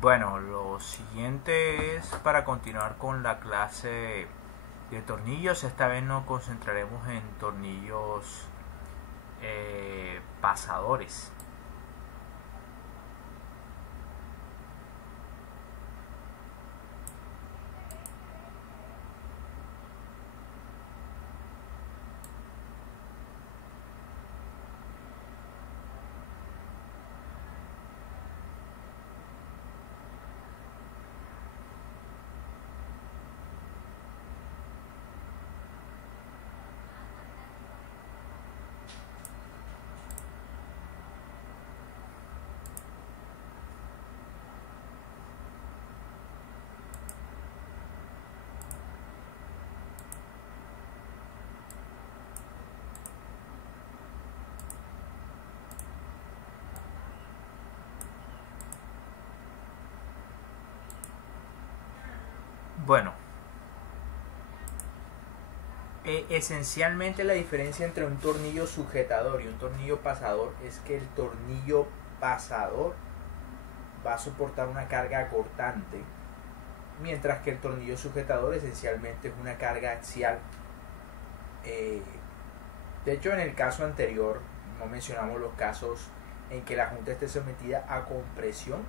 Bueno, lo siguiente es para continuar con la clase de tornillos. Esta vez nos concentraremos en tornillos pasadores. Bueno, esencialmente la diferencia entre un tornillo sujetador y un tornillo pasador es que el tornillo pasador va a soportar una carga cortante, mientras que el tornillo sujetador esencialmente es una carga axial. De hecho, en el caso anterior no mencionamos los casos en que la junta esté sometida a compresión,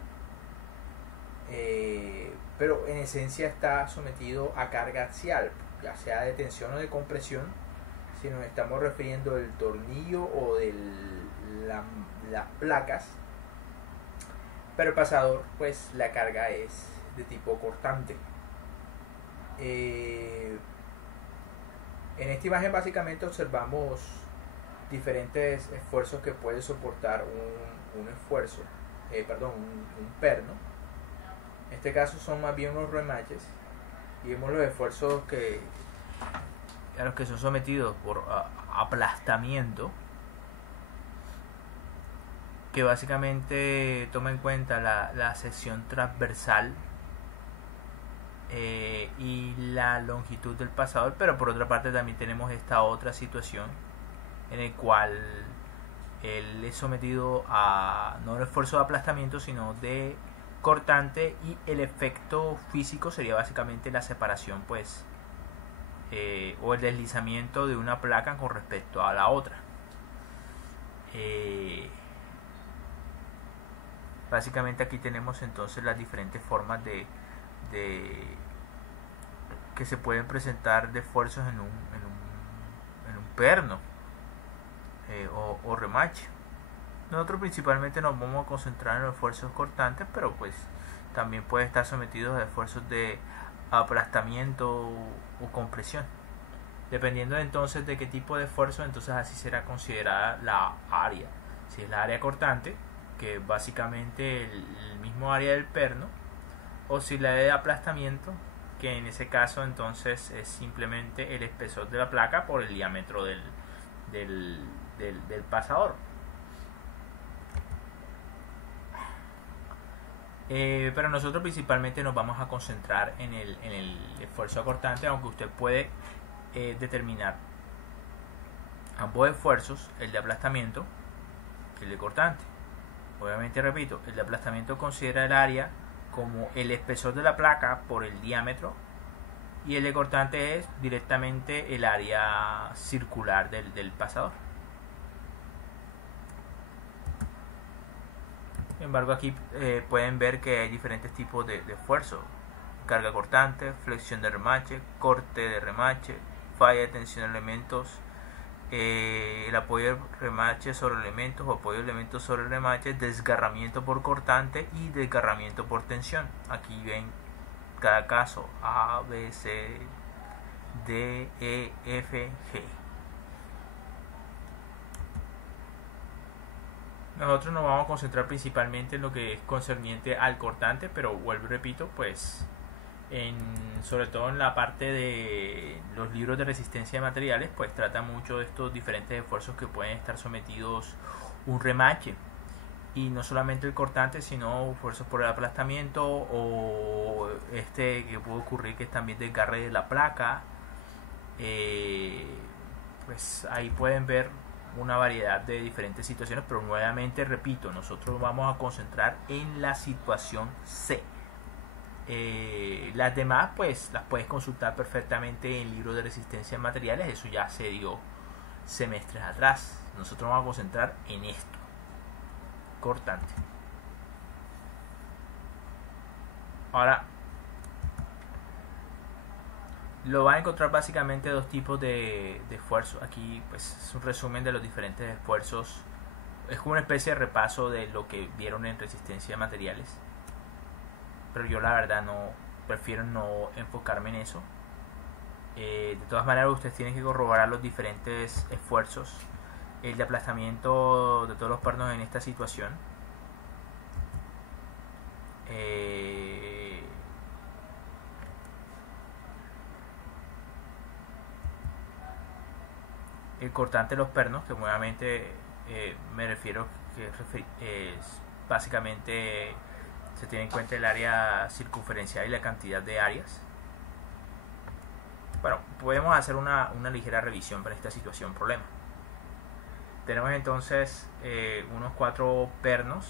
pero en esencia está sometido a carga axial, ya sea de tensión o de compresión, si nos estamos refiriendo del tornillo o de las placas. Pero el pasador, pues la carga es de tipo cortante. En esta imagen básicamente observamos diferentes esfuerzos que puede soportar un perno. En este caso son más bien unos remaches, y vemos los esfuerzos a los que son sometidos por aplastamiento, que básicamente toma en cuenta la sección transversal y la longitud del pasador, pero por otra parte también tenemos esta otra situación en el cual él es sometido a no un esfuerzo de aplastamiento sino de cortante, y el efecto físico sería básicamente la separación o el deslizamiento de una placa con respecto a la otra. Básicamente aquí tenemos entonces las diferentes formas de que se pueden presentar de esfuerzos en un perno o remache. Nosotros principalmente nos vamos a concentrar en los esfuerzos cortantes, pero pues también puede estar sometido a esfuerzos de aplastamiento o compresión. Dependiendo entonces de qué tipo de esfuerzo, entonces así será considerada la área. Si es la área cortante, que es básicamente el mismo área del perno, o si la de aplastamiento, que en ese caso entonces es simplemente el espesor de la placa por el diámetro del pasador. Pero nosotros principalmente nos vamos a concentrar en el esfuerzo cortante, aunque usted puede determinar ambos esfuerzos, el de aplastamiento y el de cortante. Obviamente, repito, el de aplastamiento considera el área como el espesor de la placa por el diámetro, y el de cortante es directamente el área circular del pasador. Sin embargo, aquí pueden ver que hay diferentes tipos de esfuerzo: carga cortante, flexión de remache, corte de remache, falla de tensión de elementos, el apoyo de remache sobre elementos o apoyo de elementos sobre remache, desgarramiento por cortante y desgarramiento por tensión. Aquí ven cada caso: A, B, C, D, E, F, G. Nosotros nos vamos a concentrar principalmente en lo que es concerniente al cortante, pero vuelvo y repito, pues sobre todo en la parte de los libros de resistencia de materiales, pues trata mucho de estos diferentes esfuerzos que pueden estar sometidos un remache, y no solamente el cortante, sino esfuerzos por el aplastamiento o que puede ocurrir, que es también desgarre de la placa. Pues ahí pueden ver una variedad de diferentes situaciones, pero nuevamente repito, nosotros vamos a concentrar en la situación C. Las demás pues las puedes consultar perfectamente en el libro de resistencia en materiales, eso ya se dio semestres atrás. Nosotros vamos a concentrar en esto, cortante. Ahora lo va a encontrar básicamente dos tipos de esfuerzos. Aquí pues es un resumen de los diferentes esfuerzos, es como una especie de repaso de lo que vieron en resistencia de materiales, pero yo la verdad prefiero no enfocarme en eso. De todas maneras ustedes tienen que corroborar los diferentes esfuerzos, el de aplastamiento de todos los pernos en esta situación. El cortante de los pernos, que nuevamente me refiero que es básicamente se tiene en cuenta el área circunferencial y la cantidad de áreas. Bueno, podemos hacer una ligera revisión para esta situación problema. Tenemos entonces unos 4 pernos,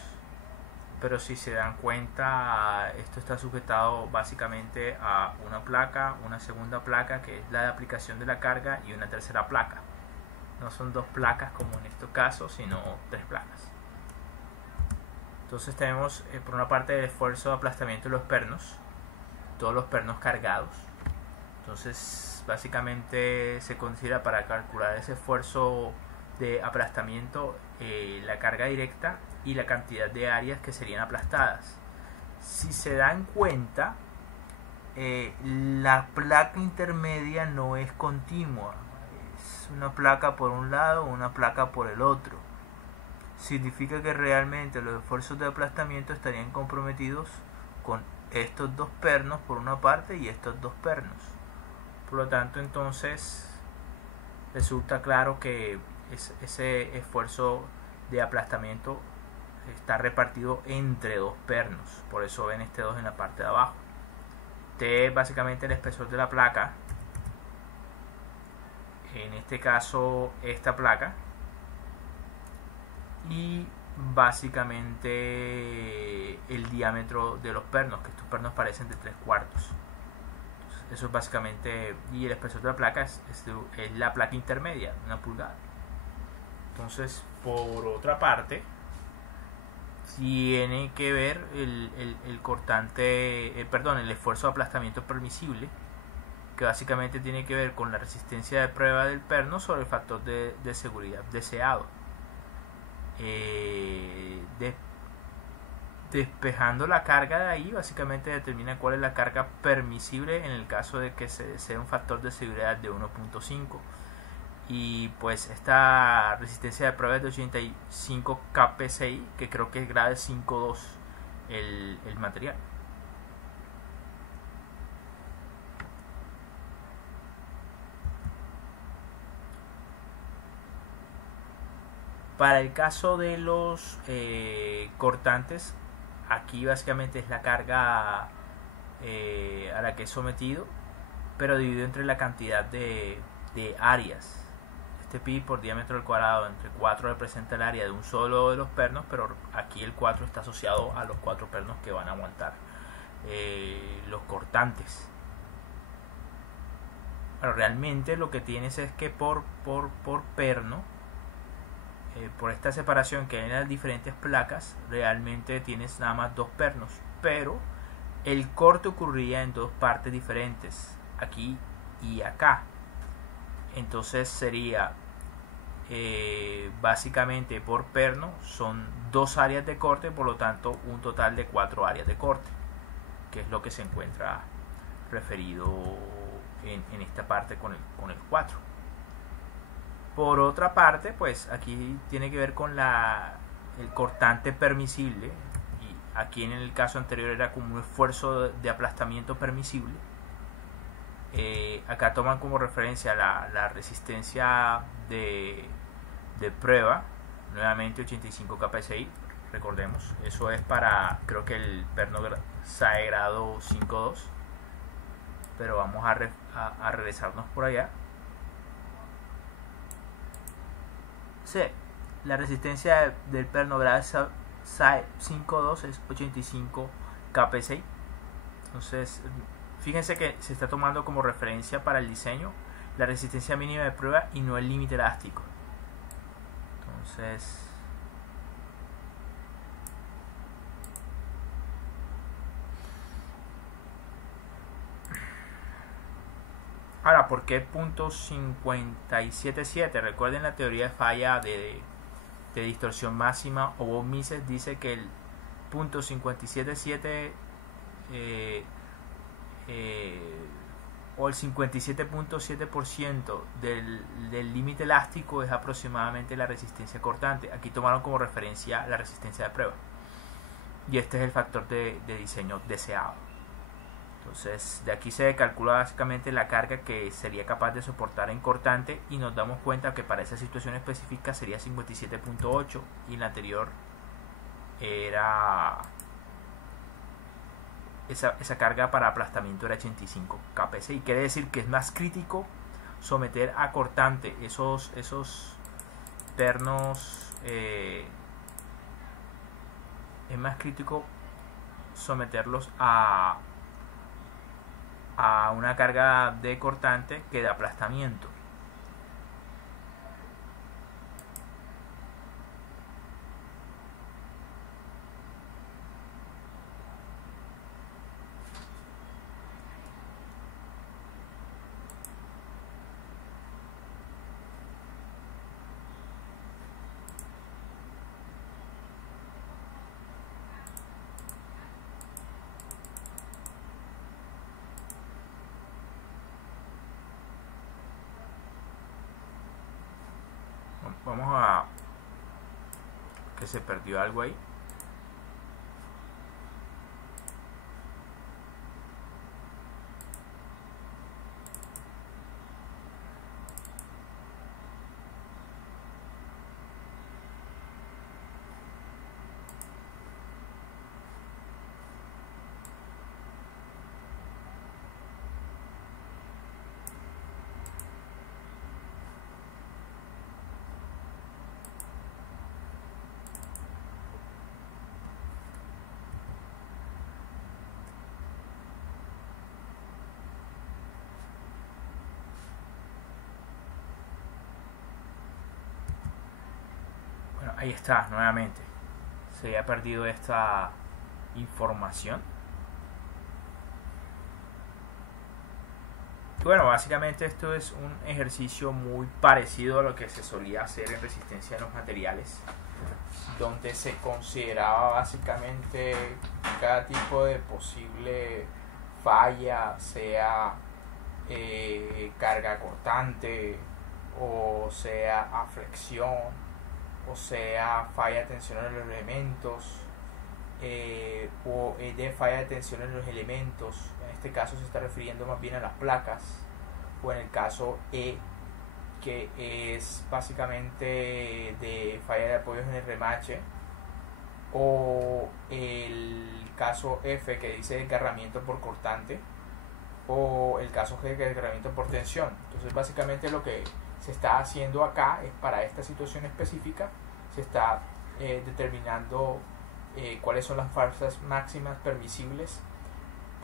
pero si se dan cuenta, esto está sujetado básicamente a una placa, una segunda placa que es la de aplicación de la carga y una tercera placa. No son 2 placas como en estos casos, sino 3 placas. Entonces tenemos por una parte el esfuerzo de aplastamiento de los pernos, todos los pernos cargados. Entonces básicamente se considera, para calcular ese esfuerzo de aplastamiento, la carga directa y la cantidad de áreas que serían aplastadas. Si se dan cuenta, la placa intermedia no es continua, es una placa por un lado, una placa por el otro. Significa que realmente los esfuerzos de aplastamiento estarían comprometidos con estos 2 pernos por una parte y estos 2 pernos. Por lo tanto, entonces resulta claro que ese esfuerzo de aplastamiento está repartido entre 2 pernos. Por eso ven este 2 en la parte de abajo. T es básicamente el espesor de la placa, en este caso esta placa, y básicamente el diámetro de los pernos, que estos pernos parecen de 3/4. Eso es básicamente, y el espesor de la placa es la placa intermedia, 1 pulgada. Entonces, por otra parte, tiene que ver el cortante, el esfuerzo de aplastamiento permisible, que básicamente tiene que ver con la resistencia de prueba del perno sobre el factor de seguridad deseado. Despejando la carga de ahí, básicamente determina cuál es la carga permisible en el caso de que se desee un factor de seguridad de 1.5. Y pues esta resistencia de prueba es de 85 kPsi, que creo que es grado 5.2 el material. Para el caso de los cortantes, aquí básicamente es la carga a la que es sometido, pero dividido entre la cantidad de áreas. Este pi por diámetro al cuadrado entre 4 representa el área de un solo de los pernos, pero aquí el 4 está asociado a los 4 pernos que van a aguantar los cortantes. Pero realmente lo que tienes es que por perno, por esta separación que hay en las diferentes placas, realmente tienes nada más 2 pernos, pero el corte ocurría en 2 partes diferentes, aquí y acá. Entonces sería básicamente por perno son 2 áreas de corte, por lo tanto un total de 4 áreas de corte, que es lo que se encuentra referido en esta parte con el 4. Por otra parte, pues aquí tiene que ver con el cortante permisible, y aquí en el caso anterior era como un esfuerzo de aplastamiento permisible. Acá toman como referencia la resistencia de prueba, nuevamente 85 kPsi, recordemos, eso es para, creo que el perno SAE grado 5.2, pero vamos a regresarnos por allá. C. La resistencia del perno grave SAE 5.2 es 85 kPa. Entonces, fíjense que se está tomando como referencia para el diseño la resistencia mínima de prueba y no el límite elástico. Entonces, ahora, ¿por qué .577? Recuerden la teoría de falla de distorsión máxima, o von Mises dice que el .577 o el 57.7% del límite elástico es aproximadamente la resistencia cortante. Aquí tomaron como referencia la resistencia de prueba, y este es el factor de diseño deseado. Entonces, de aquí se calcula básicamente la carga que sería capaz de soportar en cortante, y nos damos cuenta que para esa situación específica sería 57.8, y en la anterior era esa carga para aplastamiento era 85 kPa, y quiere decir que es más crítico someter a cortante esos pernos, es más crítico someterlos a una carga de cortante que de aplastamiento. Vamos a que se perdió algo ahí. Bueno, ahí está, nuevamente se había perdido esta información. Bueno, básicamente esto es un ejercicio muy parecido a lo que se solía hacer en resistencia a los materiales, donde se consideraba básicamente cada tipo de posible falla, sea carga cortante, o sea aflexión, o sea falla de tensión en los elementos, o de falla de tensión en los elementos. En este caso se está refiriendo más bien a las placas, o en el caso E, que es básicamente de falla de apoyos en el remache, o el caso F, que dice desgarramiento por cortante, o el caso G, que es desgarramiento por tensión. Entonces básicamente lo que se está haciendo acá es, para esta situación específica, se está determinando cuáles son las fuerzas máximas permisibles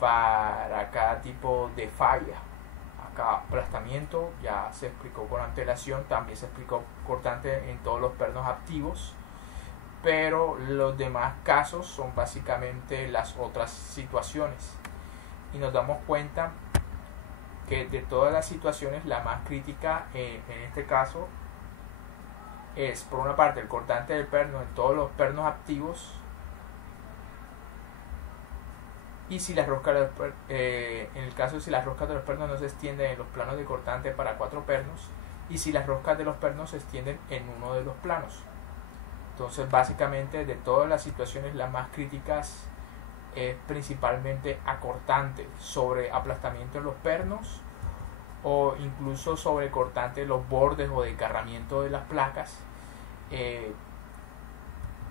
para cada tipo de falla. Acá aplastamiento ya se explicó con antelación, también se explicó cortante en todos los pernos activos, pero los demás casos son básicamente las otras situaciones, y nos damos cuenta que de todas las situaciones la más crítica en este caso es, por una parte, el cortante del perno en todos los pernos activos, y si las roscas en el caso de si las roscas de los pernos no se extienden en los planos de cortante para 4 pernos, y si las roscas de los pernos se extienden en uno de los planos. Entonces básicamente de todas las situaciones las más críticas es principalmente acortante sobre aplastamiento en los pernos, o incluso sobre cortante en los bordes o desgarramiento de las placas.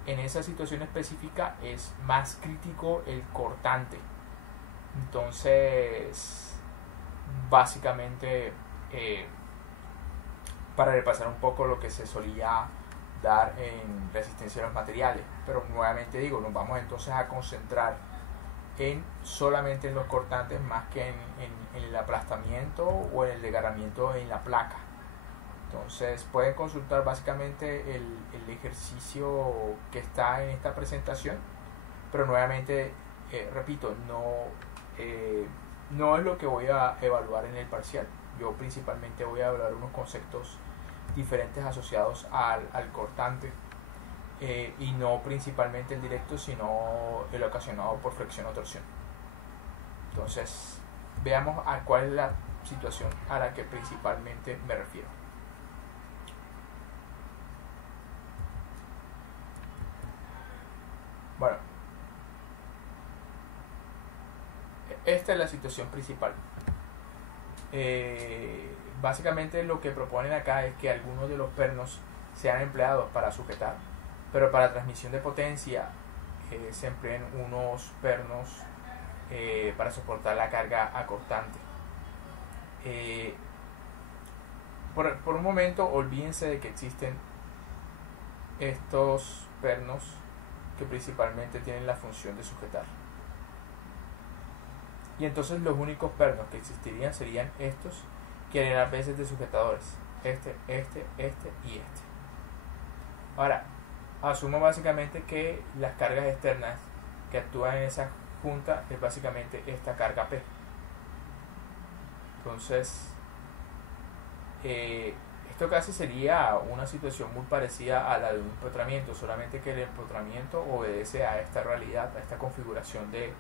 En esa situación específica es más crítico el cortante. Entonces básicamente para repasar un poco lo que se solía dar en resistencia a los materiales. Pero nuevamente digo, nos vamos entonces a concentrar solamente en los cortantes más que en el aplastamiento o en el desgarramiento en la placa. Entonces pueden consultar básicamente el ejercicio que está en esta presentación, pero nuevamente repito, no es lo que voy a evaluar en el parcial. Yo principalmente voy a evaluar unos conceptos diferentes asociados al cortante, y no principalmente el directo, sino el ocasionado por flexión o torsión. Entonces veamos a cuál es la situación a la que principalmente me refiero. Bueno, esta es la situación principal. Básicamente lo que proponen acá es que algunos de los pernos sean empleados para sujetar, pero para transmisión de potencia se empleen unos pernos para soportar la carga acortante. Por un momento olvídense de que existen estos pernos que principalmente tienen la función de sujetar. Y entonces los únicos pernos que existirían serían estos, que eran a veces de sujetadores. Este y este. Ahora, asumo básicamente que las cargas externas que actúan en esa junta es básicamente esta carga P. Entonces, esto casi sería una situación muy parecida a la de un empotramiento, solamente que el empotramiento obedece a esta realidad, a esta configuración de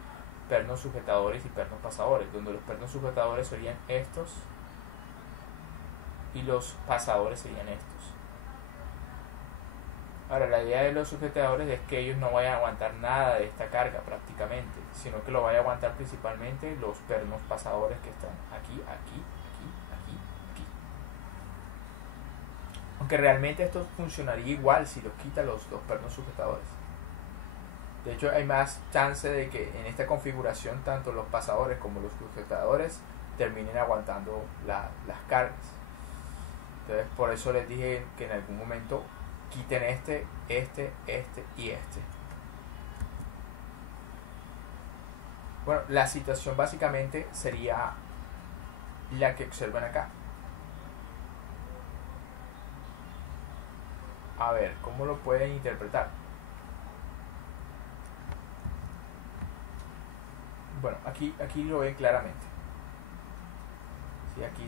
pernos sujetadores y pernos pasadores, donde los pernos sujetadores serían estos y los pasadores serían estos. Ahora, la idea de los sujetadores es que ellos no vayan a aguantar nada de esta carga prácticamente, sino que lo vayan a aguantar principalmente los pernos pasadores que están aquí. Aunque realmente esto funcionaría igual si los quita los pernos sujetadores. De hecho, hay más chance de que en esta configuración tanto los pasadores como los sujetadores terminen aguantando las cargas. Entonces, por eso les dije que en algún momento quiten este y este. Bueno, la situación básicamente sería la que observan acá. A ver, ¿cómo lo pueden interpretar? Bueno, aquí lo ven claramente. Sí, aquí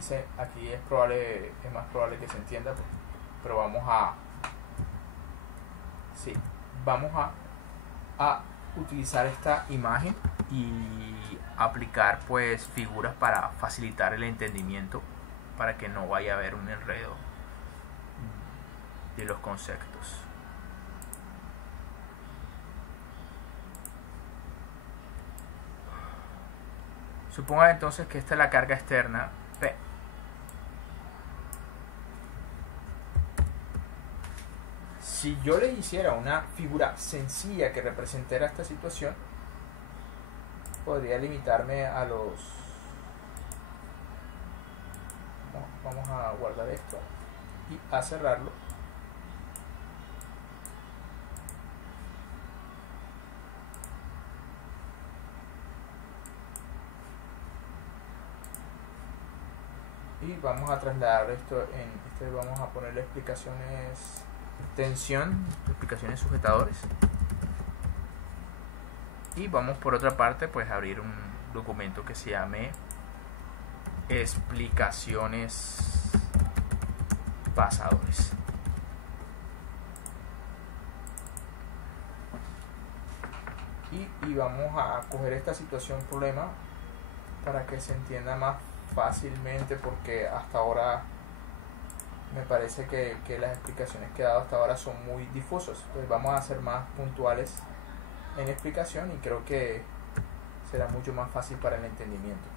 es más probable que se entienda, pero vamos a utilizar esta imagen y aplicar pues figuras para facilitar el entendimiento, para que no vaya a haber un enredo de los conceptos. Suponga entonces que esta es la carga externa P. Si yo les hiciera una figura sencilla que representara esta situación, podría limitarme a los... Vamos a guardar esto y a cerrarlo. Y vamos a trasladar esto vamos a ponerle explicaciones tensión, explicaciones sujetadores, y vamos por otra parte pues a abrir un documento que se llame explicaciones pasadores. Y vamos a coger esta situación problema para que se entienda más fácilmente, porque hasta ahora me parece que las explicaciones que he dado hasta ahora son muy difusas. Entonces vamos a ser más puntuales en explicación y creo que será mucho más fácil para el entendimiento.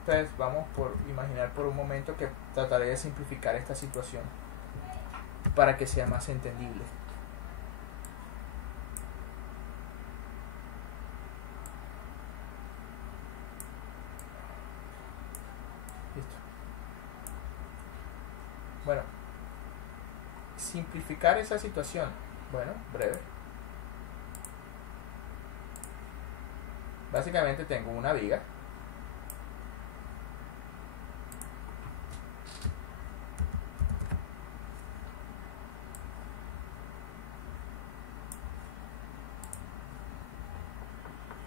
Entonces vamos por imaginar por un momento que trataré de simplificar esta situación para que sea más entendible. Listo. simplificar esa situación, bueno, breve. Básicamente tengo una viga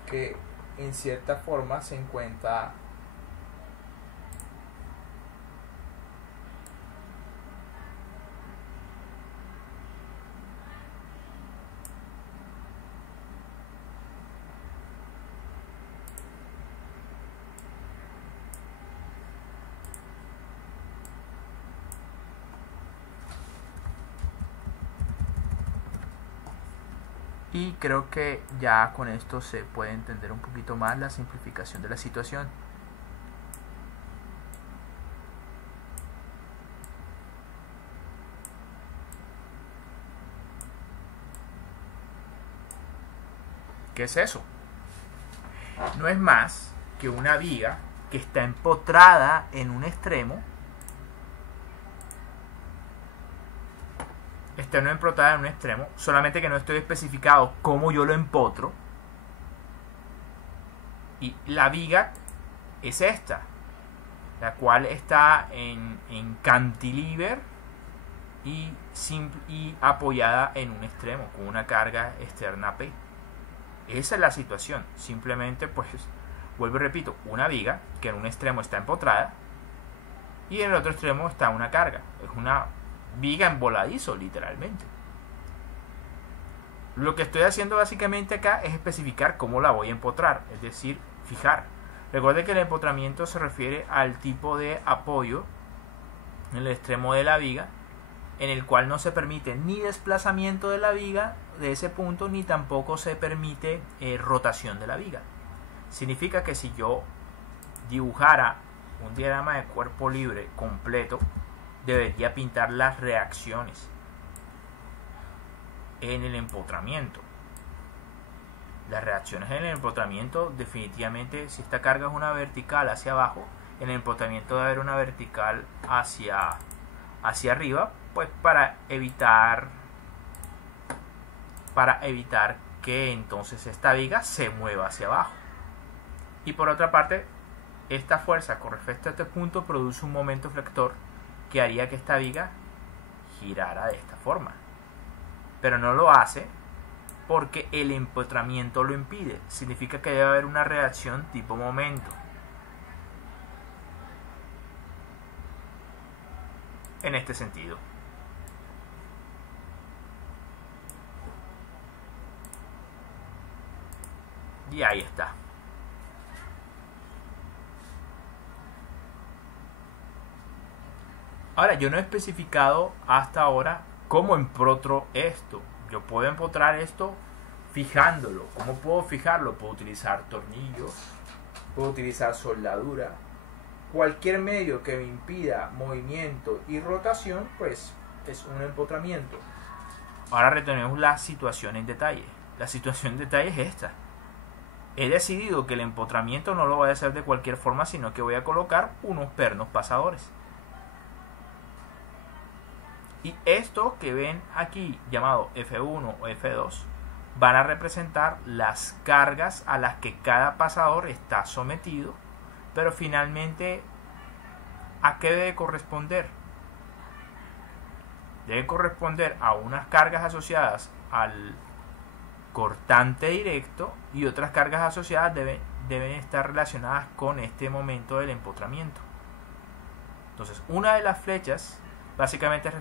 que en cierta forma se encuentra y creo que ya con esto se puede entender un poquito más la simplificación de la situación. ¿Qué es eso? No es más que una viga que está empotrada en un extremo. Está no empotrada en un extremo, solamente que no estoy especificado cómo yo lo empotro. Y la viga es esta, la cual está en cantilever y apoyada en un extremo con una carga externa P. Esa es la situación. Simplemente, pues, vuelvo y repito, una viga que en un extremo está empotrada y en el otro extremo está una carga. Es una viga en voladizo, literalmente. Lo que estoy haciendo básicamente acá es especificar cómo la voy a empotrar, es decir, fijar. Recuerde que el empotramiento se refiere al tipo de apoyo en el extremo de la viga, en el cual no se permite ni desplazamiento de la viga de ese punto, ni tampoco se permite rotación de la viga. Significa que si yo dibujara un diagrama de cuerpo libre completo, debería pintar las reacciones en el empotramiento. Las reacciones en el empotramiento, definitivamente, si esta carga es una vertical hacia abajo, en el empotramiento debe haber una vertical hacia arriba, pues para evitar que entonces esta viga se mueva hacia abajo. Y por otra parte, esta fuerza con respecto a este punto produce un momento flector que haría que esta viga girara de esta forma, pero no lo hace porque el empotramiento lo impide. Significa que debe haber una reacción tipo momento. En este sentido, y ahí está. Ahora, yo no he especificado hasta ahora cómo empotro esto. Yo puedo empotrar esto fijándolo. ¿Cómo puedo fijarlo? Puedo utilizar tornillos, puedo utilizar soldadura. Cualquier medio que me impida movimiento y rotación, pues es un empotramiento. Ahora retenemos la situación en detalle. La situación en detalle es esta. He decidido que el empotramiento no lo voy a hacer de cualquier forma, sino que voy a colocar unos pernos pasadores. Y esto que ven aquí, llamado F1 o F2, van a representar las cargas a las que cada pasador está sometido, pero finalmente, ¿a qué debe corresponder? Debe corresponder a unas cargas asociadas al cortante directo y otras cargas asociadas deben estar relacionadas con este momento del empotramiento. Entonces, una de las flechas básicamente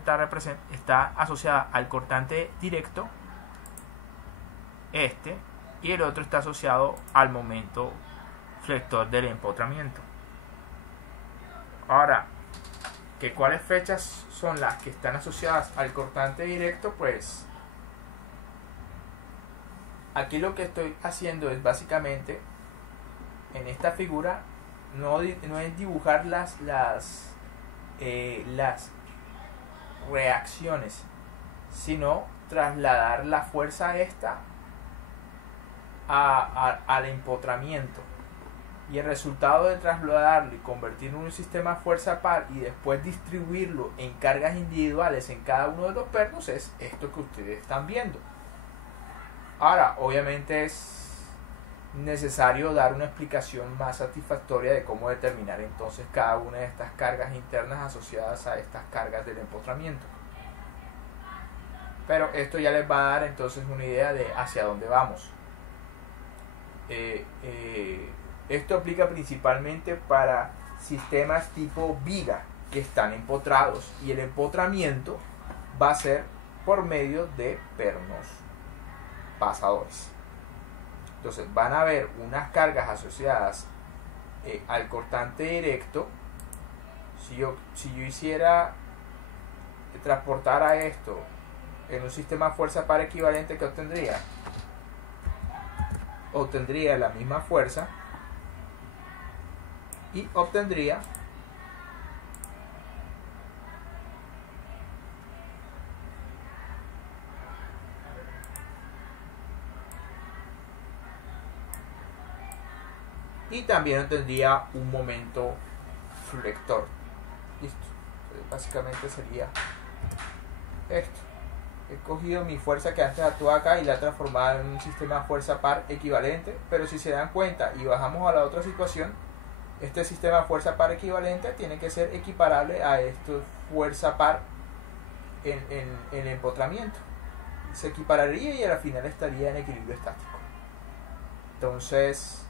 está asociada al cortante directo, y el otro está asociado al momento flector del empotramiento. Ahora, ¿cuáles flechas son las que están asociadas al cortante directo? Pues aquí lo que estoy haciendo es básicamente, en esta figura, no es dibujar las reacciones, sino trasladar la fuerza esta al empotramiento. y el resultado de trasladarlo y convertirlo en un sistema fuerza par y después distribuirlo en cargas individuales en cada uno de los pernos es esto que ustedes están viendo. Ahora, obviamente es necesario dar una explicación más satisfactoria de cómo determinar entonces cada una de estas cargas internas asociadas a estas cargas del empotramiento. Pero esto ya les va a dar entonces una idea de hacia dónde vamos. Esto aplica principalmente para sistemas tipo viga que están empotrados, y el empotramiento va a ser por medio de pernos pasadores. Entonces van a haber unas cargas asociadas al cortante directo. Si yo hiciera transportar a esto en un sistema fuerza par equivalente, que obtendría la misma fuerza y obtendría y también obtendría un momento flector. Listo. Entonces, básicamente sería esto. He cogido mi fuerza que antes actuaba acá y la he transformado en un sistema fuerza par equivalente, pero si se dan cuenta y bajamos a la otra situación, este sistema fuerza par equivalente tiene que ser equiparable a esto fuerza par en el empotramiento. Se equipararía y al final estaría en equilibrio estático. Entonces,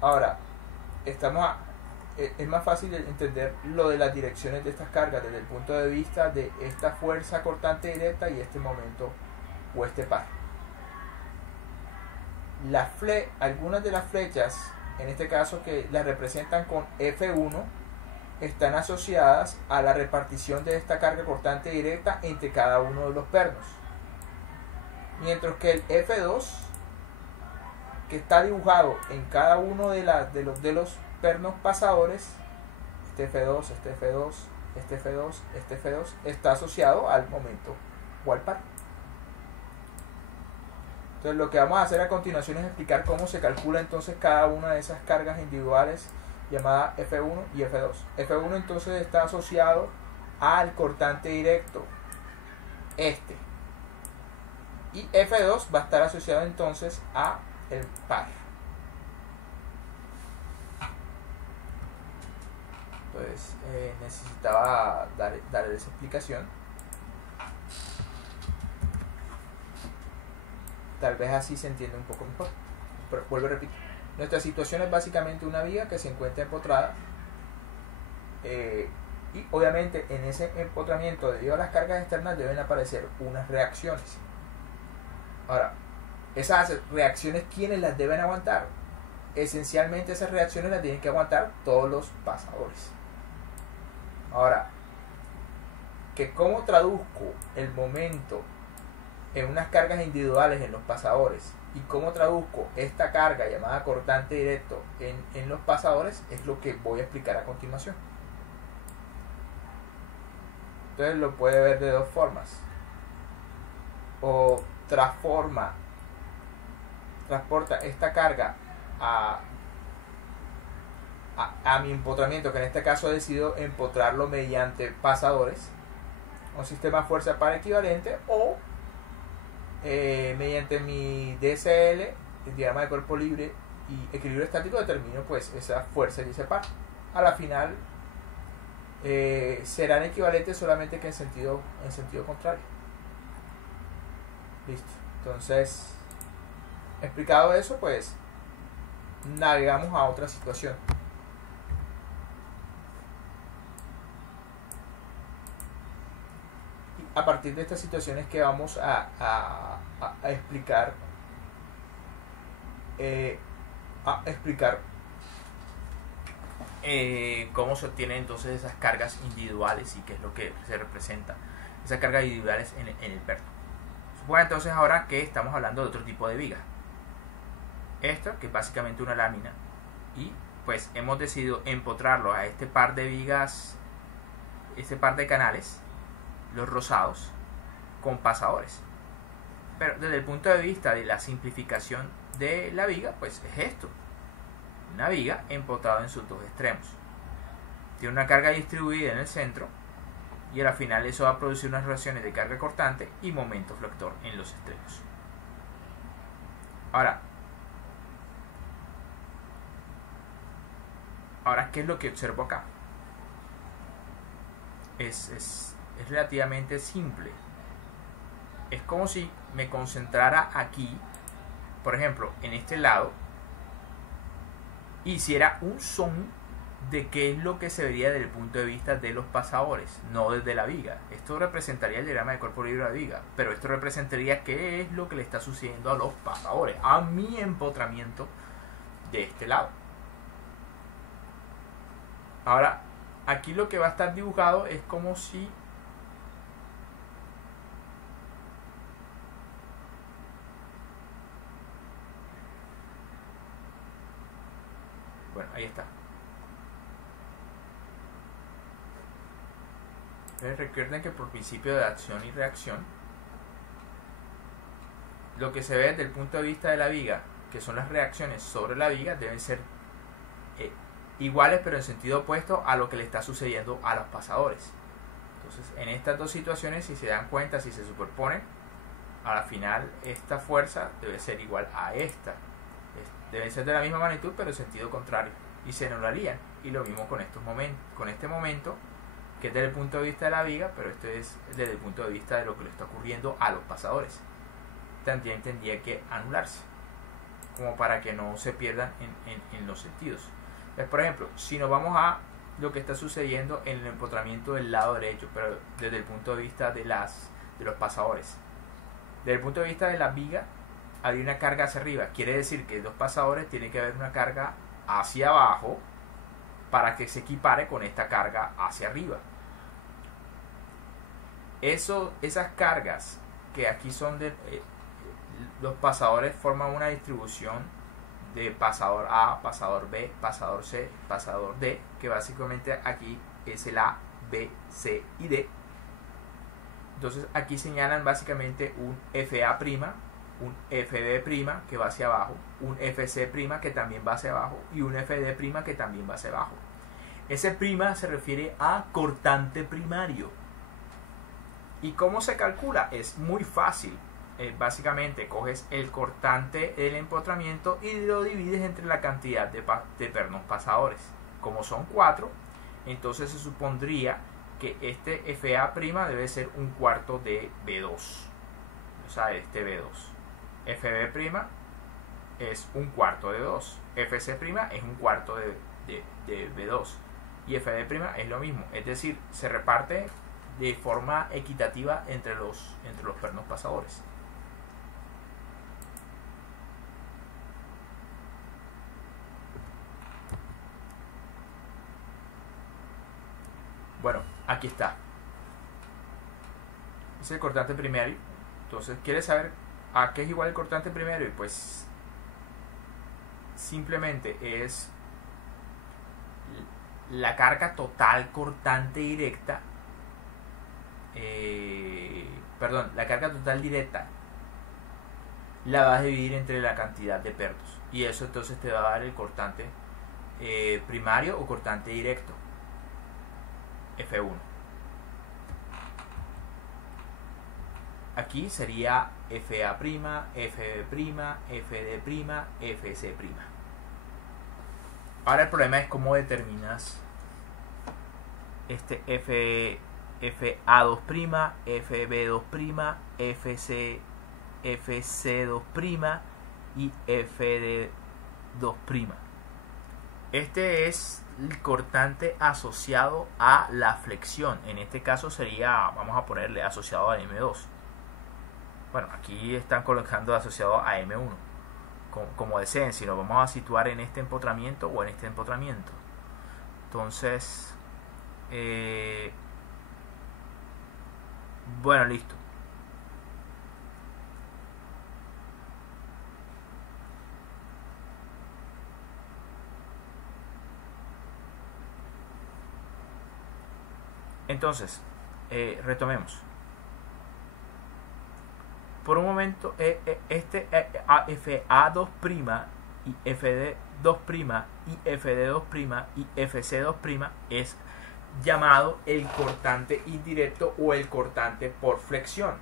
ahora es más fácil entender lo de las direcciones de estas cargas desde el punto de vista de esta fuerza cortante directa y este momento o este par. Algunas de las flechas, en este caso que las representan con F1, están asociadas a la repartición de esta carga cortante directa entre cada uno de los pernos, mientras que el F2, que está dibujado en cada uno de los pernos pasadores, este F2, este F2, este F2, este F2, está asociado al momento o al par. Entonces lo que vamos a hacer a continuación es explicar cómo se calcula entonces cada una de esas cargas individuales llamadas F1 y F2. F1 entonces está asociado al cortante directo, y F2 va a estar asociado entonces a el par. Entonces necesitaba darle esa explicación. Tal vez así se entiende un poco mejor. Pero vuelvo y repito, nuestra situación es básicamente una viga que se encuentra empotrada, y obviamente en ese empotramiento, debido a las cargas externas, deben aparecer unas reacciones. Ahora, esas reacciones, ¿quiénes las deben aguantar? Esencialmente esas reacciones las tienen que aguantar todos los pasadores. Ahora, que cómo traduzco el momento en unas cargas individuales en los pasadores y cómo traduzco esta carga llamada cortante directo en los pasadores es lo que voy a explicar a continuación. Entonces lo puede ver de dos formas: o transporta esta carga a mi empotramiento, que en este caso he decidido empotrarlo mediante pasadores, un sistema fuerza par equivalente, o mediante mi DSL, el diagrama de cuerpo libre y equilibrio estático, determino pues esa fuerza y ese par. A la final serán equivalentes, solamente que en sentido contrario. Listo. Entonces, explicado eso, pues navegamos a otra situación. A partir de estas situaciones que vamos a explicar, cómo se obtienen entonces esas cargas individuales y qué es lo que se representa esas cargas individuales en el perno. Suponga entonces ahora que estamos hablando de otro tipo de viga, esto que es básicamente una lámina, y pues hemos decidido empotrarlo a este par de vigas, este par de canales, los rosados, con pasadores. Pero desde el punto de vista de la simplificación de la viga pues es esto, una viga empotrada en sus dos extremos. Tiene una carga distribuida en el centro y al final eso va a producir unas relaciones de carga cortante y momento flector en los extremos. Ahora, ¿qué es lo que observo acá? Es relativamente simple. Es como si me concentrara aquí, por ejemplo, en este lado, hiciera un zoom de qué es lo que se vería desde el punto de vista de los pasadores, no desde la viga. Esto representaría el diagrama de cuerpo libre de la viga, pero esto representaría qué es lo que le está sucediendo a los pasadores, a mi empotramiento de este lado. Ahora, aquí lo que va a estar dibujado es como si bueno, ahí está. Entonces recuerden que por principio de acción y reacción, lo que se ve desde el punto de vista de la viga, que son las reacciones sobre la viga, deben ser iguales pero en sentido opuesto a lo que le está sucediendo a los pasadores. Entonces en estas dos situaciones, si se dan cuenta, si se superponen, a la final esta fuerza debe ser igual a esta. Deben ser de la misma magnitud pero en sentido contrario y se anularían. Y lo mismo con estos momentos, con este momento que es desde el punto de vista de la viga, pero esto es desde el punto de vista de lo que le está ocurriendo a los pasadores. También tendría que anularse, como para que no se pierdan en los sentidos. Entonces, por ejemplo, si nos vamos a lo que está sucediendo en el empotramiento del lado derecho, pero desde el punto de vista de los pasadores. Desde el punto de vista de la viga, hay una carga hacia arriba. Quiere decir que los pasadores tienen que haber una carga hacia abajo para que se equipare con esta carga hacia arriba. Esas cargas que aquí son de los pasadores forman una distribución de pasador A, pasador B, pasador C, pasador D, que básicamente aquí es el A, B, C y D. Entonces aquí señalan básicamente un FA', un FB' que va hacia abajo, un FC' que también va hacia abajo y un FD' que también va hacia abajo. Ese prima se refiere a cortante primario. ¿Y cómo se calcula? Es muy fácil. Básicamente coges el cortante del empotramiento y lo divides entre la cantidad de pernos pasadores. Como son 4, entonces se supondría que este FA' debe ser un cuarto de B2. O sea, este B2. FB' es un cuarto de 2. FC' es un cuarto de B2. Y FD' es lo mismo. Es decir, se reparte de forma equitativa entre los pernos pasadores. Bueno, aquí está. Es el cortante primario. Entonces, ¿quieres saber a qué es igual el cortante primario? Pues simplemente es la carga total cortante directa. La carga total directa la vas a dividir entre la cantidad de pernos. Y eso entonces te va a dar el cortante primario o cortante directo. F1. Aquí sería FA', FB', FD', FC'. Ahora el problema es cómo determinas este FA2', FB2', FC2' y FD2'. Este es el cortante asociado a la flexión. En este caso sería, vamos a ponerle asociado a M2. Bueno, aquí están colocando asociado a M1 como deseen, si nos vamos a situar en este empotramiento o en este empotramiento. Entonces bueno, listo. Entonces retomemos. por un momento este FA2' y FD2' y FD2' y FC2' es llamado el cortante indirecto o el cortante por flexión,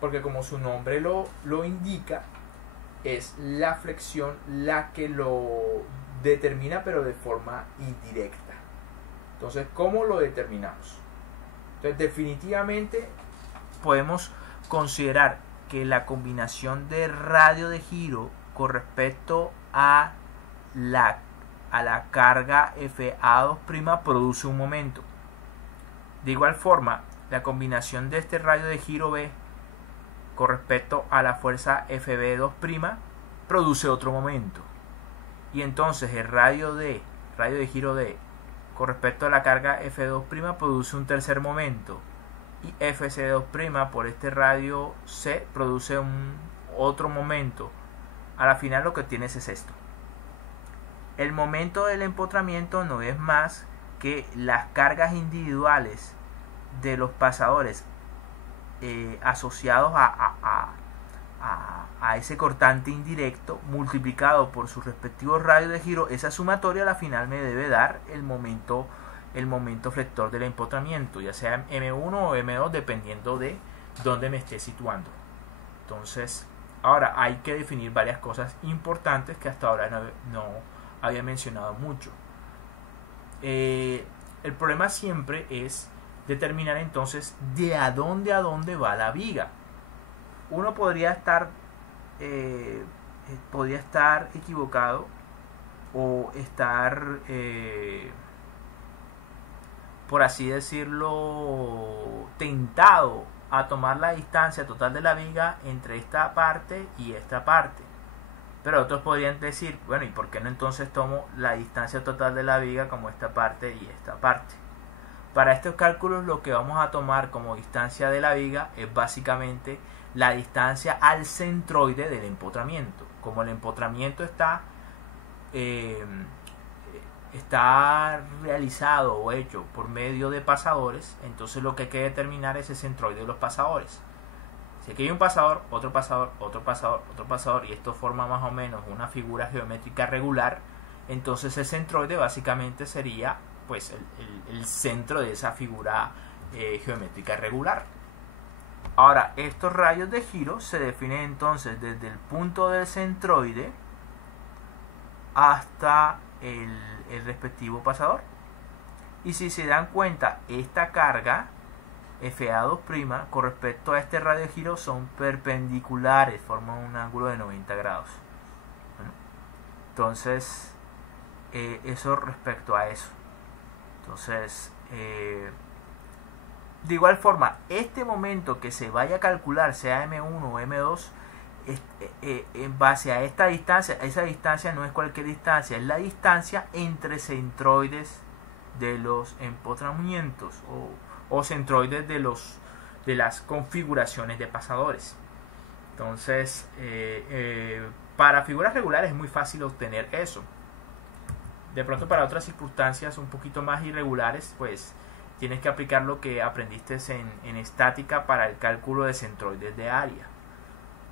porque como su nombre lo indica, es la flexión la que lo determina, pero de forma indirecta. Entonces, ¿cómo lo determinamos? Entonces, definitivamente podemos considerar que la combinación de radio de giro con respecto a la carga FA2' produce un momento. De igual forma, la combinación de este radio de giro B con respecto a la fuerza FB2' produce otro momento. Y entonces el radio de giro D con respecto a la carga F2' produce un tercer momento. Y FC2' por este radio C produce otro momento. A la final lo que tienes es esto. El momento del empotramiento no es más que las cargas individuales de los pasadores asociados a ese cortante indirecto multiplicado por sus respectivos radios de giro. Esa sumatoria a la final me debe dar el momento flector del empotramiento, ya sea M1 o M2 dependiendo de dónde me esté situando. Entonces, ahora hay que definir varias cosas importantes que hasta ahora no había mencionado mucho. El problema siempre es determinar entonces de a dónde va la viga. Uno podría estar equivocado o estar por así decirlo tentado a tomar la distancia total de la viga entre esta parte y esta parte, pero otros podrían decir, bueno, ¿y por qué no entonces tomo la distancia total de la viga como esta parte y esta parte? Para estos cálculos lo que vamos a tomar como distancia de la viga es básicamente la distancia al centroide del empotramiento. Como el empotramiento está realizado o hecho por medio de pasadores, entonces lo que hay que determinar es el centroide de los pasadores. Si aquí hay un pasador, otro pasador, otro pasador, otro pasador, y esto forma más o menos una figura geométrica regular, entonces el centroide básicamente sería pues el centro de esa figura geométrica regular. Ahora, estos radios de giro se definen entonces desde el punto del centroide hasta el respectivo pasador. Y si se dan cuenta, esta carga FA2' con respecto a este radio de giro son perpendiculares, forman un ángulo de 90 grados. Bueno, entonces, eso respecto a eso. Entonces, de igual forma, este momento que se vaya a calcular, sea M1 o M2, en base a esta distancia, esa distancia no es cualquier distancia, es la distancia entre centroides de los empotramientos o centroides de las configuraciones de pasadores. Entonces, para figuras regulares es muy fácil obtener eso. De pronto para otras circunstancias un poquito más irregulares, pues tienes que aplicar lo que aprendiste en estática para el cálculo de centroides de área.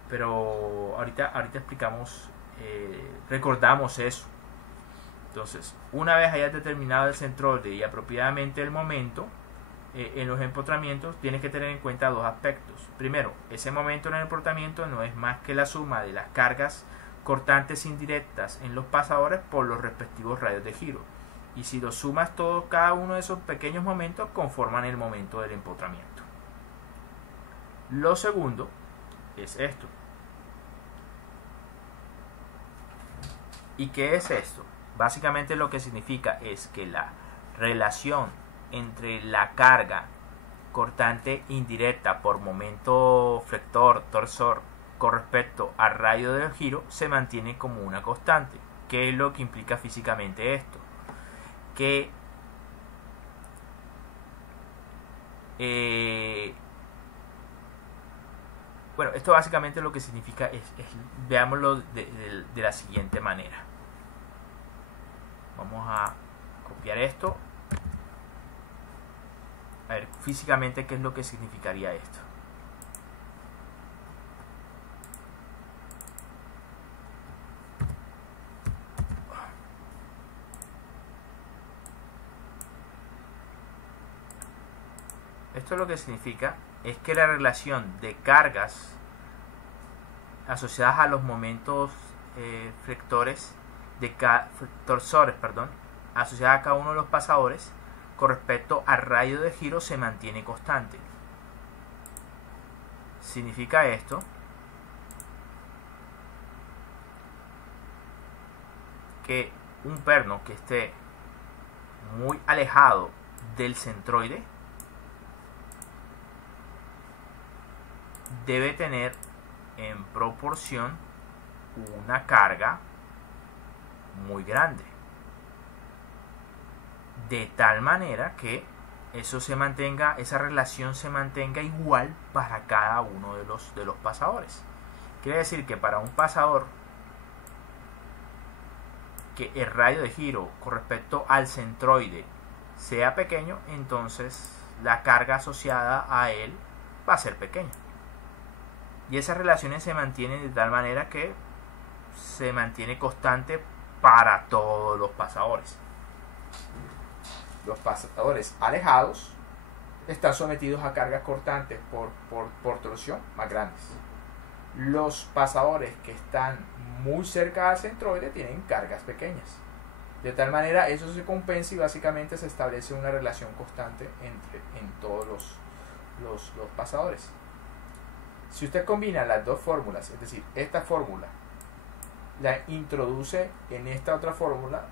Pero ahorita explicamos, recordamos eso. Entonces, una vez hayas determinado el centroide y apropiadamente el momento, en los empotramientos tienes que tener en cuenta dos aspectos. Primero, ese momento en el empotramiento no es más que la suma de las cargas cortantes indirectas en los pasadores por los respectivos radios de giro. Y si los sumas todos, cada uno de esos pequeños momentos conforman el momento del empotramiento. Lo segundo es esto. ¿Y qué es esto? Básicamente lo que significa es que la relación entre la carga cortante indirecta por momento flector, torsor, con respecto al radio del giro se mantiene como una constante. ¿Qué es lo que implica físicamente esto? Que bueno, esto básicamente lo que significa veámoslo de la siguiente manera. Vamos a copiar esto. A ver, físicamente, ¿qué es lo que significaría esto? Esto lo que significa es que la relación de cargas asociadas a los momentos torsores, asociadas a cada uno de los pasadores con respecto al radio de giro se mantiene constante. Significa esto que un perno que esté muy alejado del centroide debe tener en proporción una carga muy grande, de tal manera que esa relación se mantenga igual para cada uno de los pasadores. Quiere decir que para un pasador que el radio de giro con respecto al centroide sea pequeño, entonces la carga asociada a él va a ser pequeña. Y esas relaciones se mantienen de tal manera que se mantiene constante para todos los pasadores. Los pasadores alejados están sometidos a cargas cortantes por torsión más grandes. Los pasadores que están muy cerca del centroide tienen cargas pequeñas. De tal manera eso se compensa y básicamente se establece una relación constante en todos los pasadores. Si usted combina las dos fórmulas, es decir, esta fórmula la introduce en esta otra fórmula,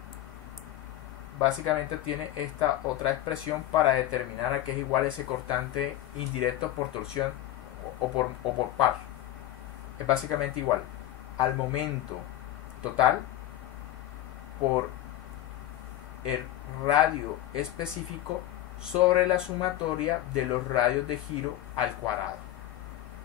básicamente tiene esta otra expresión para determinar a qué es igual ese cortante indirecto por torsión o por par. Es básicamente igual al momento total por el radio específico sobre la sumatoria de los radios de giro al cuadrado.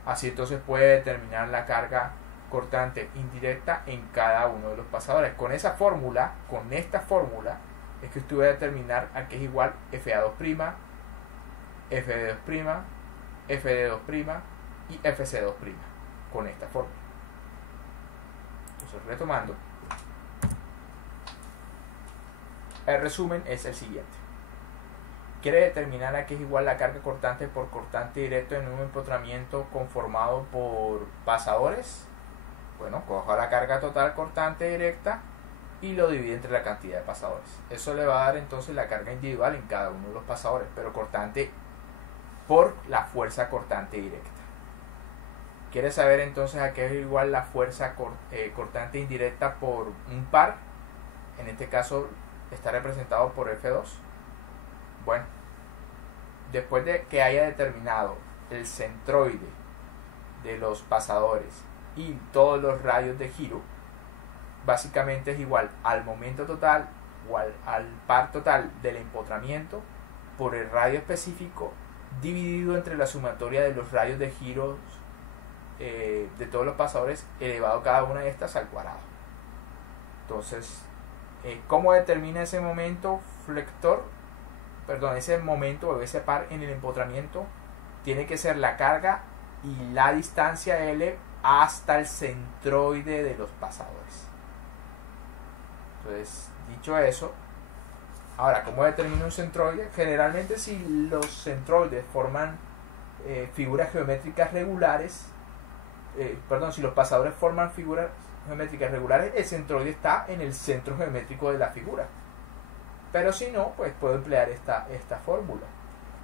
Así entonces puede determinar la carga cortante indirecta en cada uno de los pasadores. Con esa fórmula, con esta fórmula, es que usted va a determinar a qué es igual FA2', FD2', FD2' y FC2', con esta fórmula. Entonces, retomando, el resumen es el siguiente. ¿Quiere determinar a qué es igual la carga cortante por cortante directo en un empotramiento conformado por pasadores? Bueno, coja la carga total cortante directa y lo divide entre la cantidad de pasadores. Eso le va a dar entonces la carga individual en cada uno de los pasadores, pero cortante por la fuerza cortante directa. ¿Quiere saber entonces a qué es igual la fuerza cortante indirecta por un par? En este caso está representado por F2. Bueno, después de que haya determinado el centroide de los pasadores y todos los radios de giro, básicamente es igual al momento total o al par total del empotramiento por el radio específico dividido entre la sumatoria de los radios de giros de todos los pasadores elevado cada una de estas al cuadrado. Entonces, ¿cómo determina ese momento flector? Ese momento o ese par en el empotramiento tiene que ser la carga y la distancia L hasta el centroide de los pasadores. Entonces, dicho eso, ahora, ¿cómo determina un centroide? Generalmente, si los centroides forman figuras geométricas regulares, si los pasadores forman figuras geométricas regulares, el centroide está en el centro geométrico de la figura. Pero si no, pues puedo emplear esta fórmula,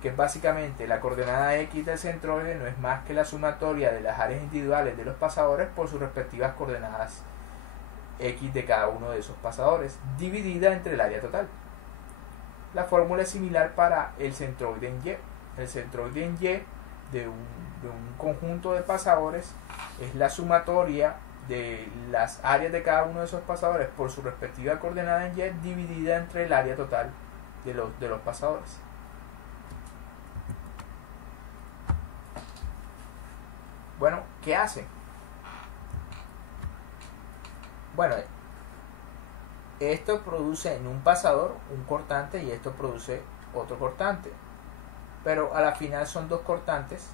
que es básicamente la coordenada X del centroide no es más que la sumatoria de las áreas individuales de los pasadores por sus respectivas coordenadas X de cada uno de esos pasadores, dividida entre el área total. La fórmula es similar para el centroide en Y. El centroide en Y de un conjunto de pasadores es la sumatoria de las áreas de cada uno de esos pasadores por su respectiva coordenada en Y dividida entre el área total de los pasadores. Bueno, ¿qué hacen? Bueno, esto produce en un pasador un cortante y esto produce otro cortante, pero a la final son dos cortantes.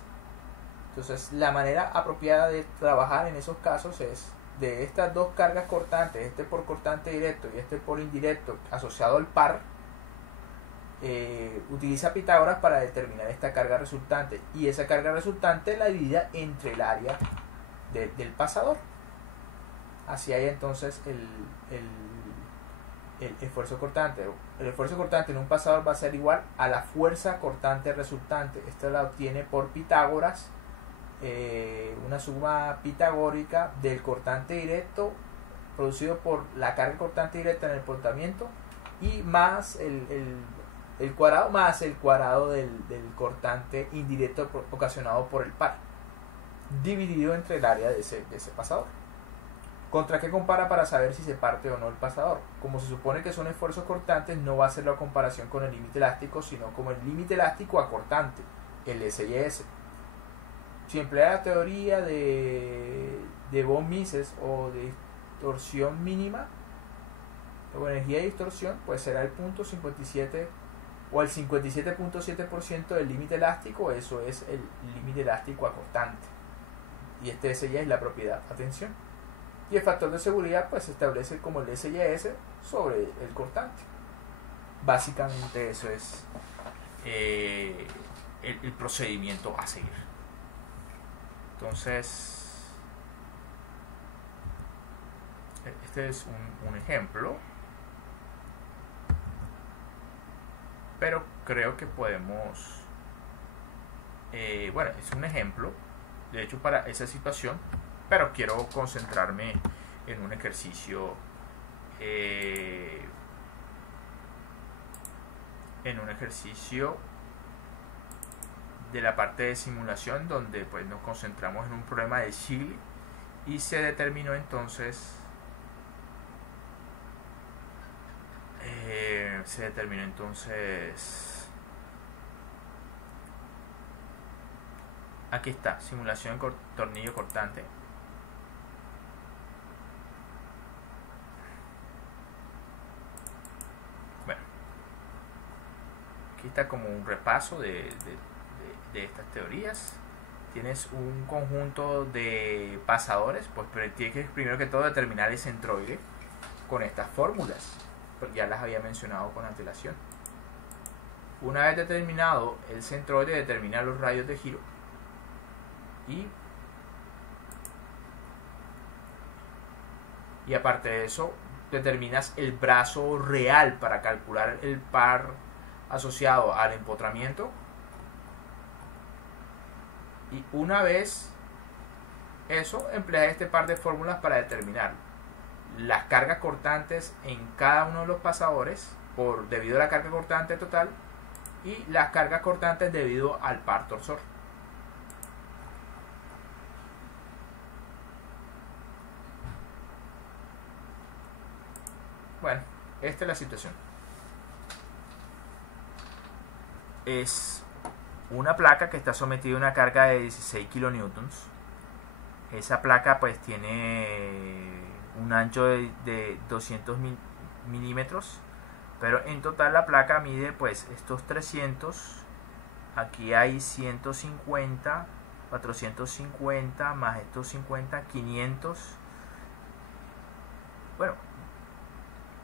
Entonces, la manera apropiada de trabajar en esos casos es de estas dos cargas cortantes, este por cortante directo y este por indirecto asociado al par, utiliza Pitágoras para determinar esta carga resultante, y esa carga resultante la divide entre el área del pasador. Así hay entonces el esfuerzo cortante. El esfuerzo cortante en un pasador va a ser igual a la fuerza cortante resultante. Esto la obtiene por Pitágoras, una suma pitagórica del cortante directo producido por la carga cortante directa en el portamiento y más el cuadrado más el cuadrado del cortante indirecto ocasionado por el par, dividido entre el área de ese pasador. ¿Contra qué compara para saber si se parte o no el pasador? Como se supone que son esfuerzos cortantes, no va a ser la comparación con el límite elástico, sino como el límite elástico a cortante, el SIS. Si emplea la teoría de von Mises o de distorsión mínima o energía de distorsión, pues será el punto 57 o el 57.7% del límite elástico. Eso es el límite elástico a cortante, y este SIS es la propiedad, atención, y el factor de seguridad pues se establece como el SIS sobre el cortante. Básicamente eso es el procedimiento a seguir. Entonces, este es un ejemplo, pero creo que podemos, bueno, es un ejemplo de hecho para esa situación, pero quiero concentrarme en un ejercicio de la parte de simulación, donde pues nos concentramos en un problema de Chile y se determinó entonces aquí está, simulación tornillo cortante. Bueno, aquí está como un repaso de estas teorías. Tienes un conjunto de pasadores, pues pero tienes que primero que todo determinar el centroide con estas fórmulas, porque ya las había mencionado con antelación. Una vez determinado el centroide, determina los radios de giro y aparte de eso determinas el brazo real para calcular el par asociado al empotramiento. Y una vez eso, empleas este par de fórmulas para determinar las cargas cortantes en cada uno de los pasadores debido a la carga cortante total y las cargas cortantes debido al par torsor. Bueno, esta es la situación. Es una placa que está sometida a una carga de 16 kilonewtons. Esa placa pues tiene un ancho de 200 milímetros, pero en total la placa mide pues estos 300, aquí hay 150, 450 más estos 50, 500. Bueno,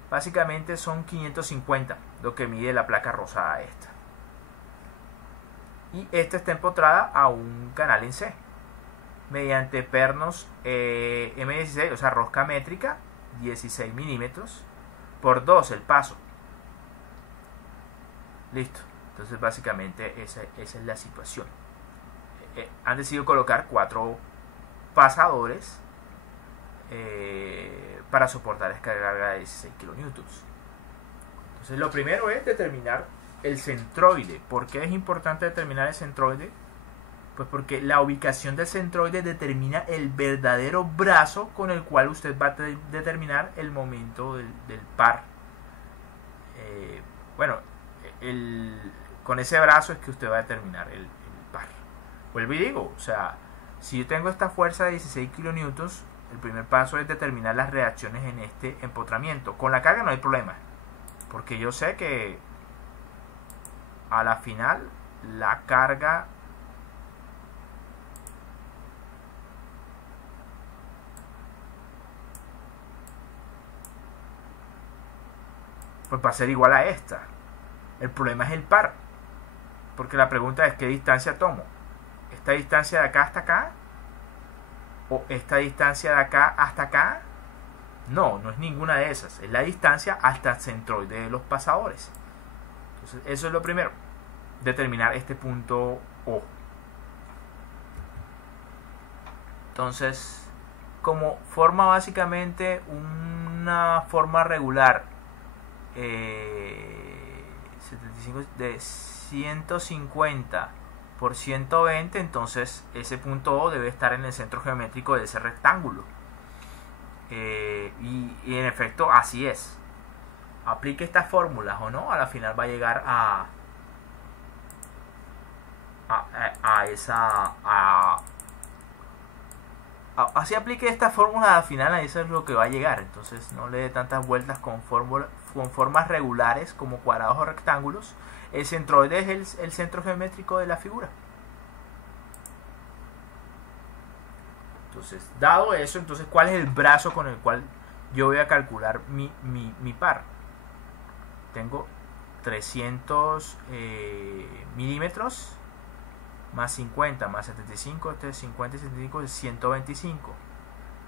básicamente son 550 lo que mide la placa rosada esta. Y esta está empotrada a un canal en C mediante pernos M16, o sea rosca métrica 16 milímetros por 2 el paso. Listo. Entonces básicamente esa es la situación. Han decidido colocar 4 pasadores para soportar esta carga de 16 kilonewtons. Entonces lo primero es determinar el centroide. ¿Por qué es importante determinar el centroide? Pues porque la ubicación del centroide determina el verdadero brazo con el cual usted va a determinar el momento del par. Bueno, con ese brazo es que usted va a determinar el par. Vuelvo y digo, o sea, si yo tengo esta fuerza de 16 kilonewtons, el primer paso es determinar las reacciones en este empotramiento. Con la carga no hay problema, porque yo sé que a la final la carga pues va a ser igual a esta. El problema es el par, porque la pregunta es ¿qué distancia tomo? ¿Esta distancia de acá hasta acá? ¿O esta distancia de acá hasta acá? No, no es ninguna de esas. Es la distancia hasta el centroide de los pasadores. Entonces, eso es lo primero. Determinar este punto O. Entonces, como forma básicamente una forma regular 75 de 150 por 120, entonces ese punto O debe estar en el centro geométrico de ese rectángulo. Y en efecto así es. Aplique estas fórmulas o no, a la final va a llegar así aplique esta fórmula, al final a eso es lo que va a llegar. Entonces no le dé tantas vueltas con formas regulares como cuadrados o rectángulos. El centroide es el centro geométrico de la figura. Entonces, dado eso, entonces ¿cuál es el brazo con el cual yo voy a calcular mi par? Tengo 300 milímetros más 50 más 75, este es 50 y 75 es 125.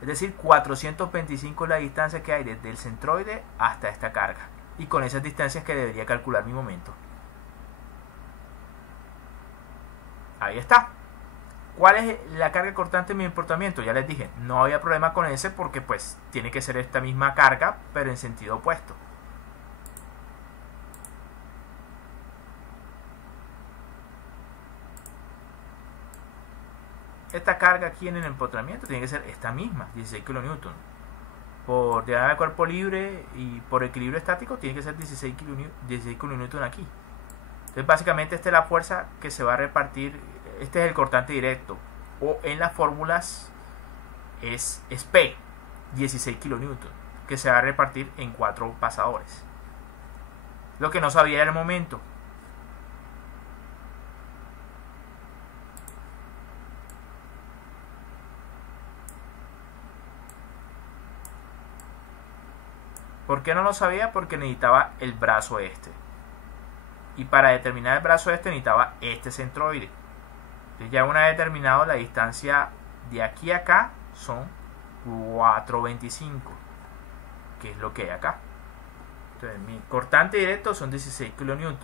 Es decir, 425 es la distancia que hay desde el centroide hasta esta carga. Y con esas distancias que debería calcular mi momento. Ahí está. ¿Cuál es la carga cortante en mi emportamiento? Ya les dije, no había problema con ese porque pues tiene que ser esta misma carga, pero en sentido opuesto. Esta carga aquí en el empotramiento tiene que ser esta misma, 16 kN. Por diagrama de cuerpo libre y por equilibrio estático tiene que ser 16 kN aquí. Entonces básicamente esta es la fuerza que se va a repartir, este es el cortante directo. O en las fórmulas es P, 16 kN, que se va a repartir en 4 pasadores. Lo que no sabía era el momento. ¿Por qué no lo sabía? Porque necesitaba el brazo este. Y para determinar el brazo este necesitaba este centroide. Entonces ya una vez determinado la distancia de aquí a acá son 425, que es lo que hay acá. Entonces mi cortante directo son 16 kN.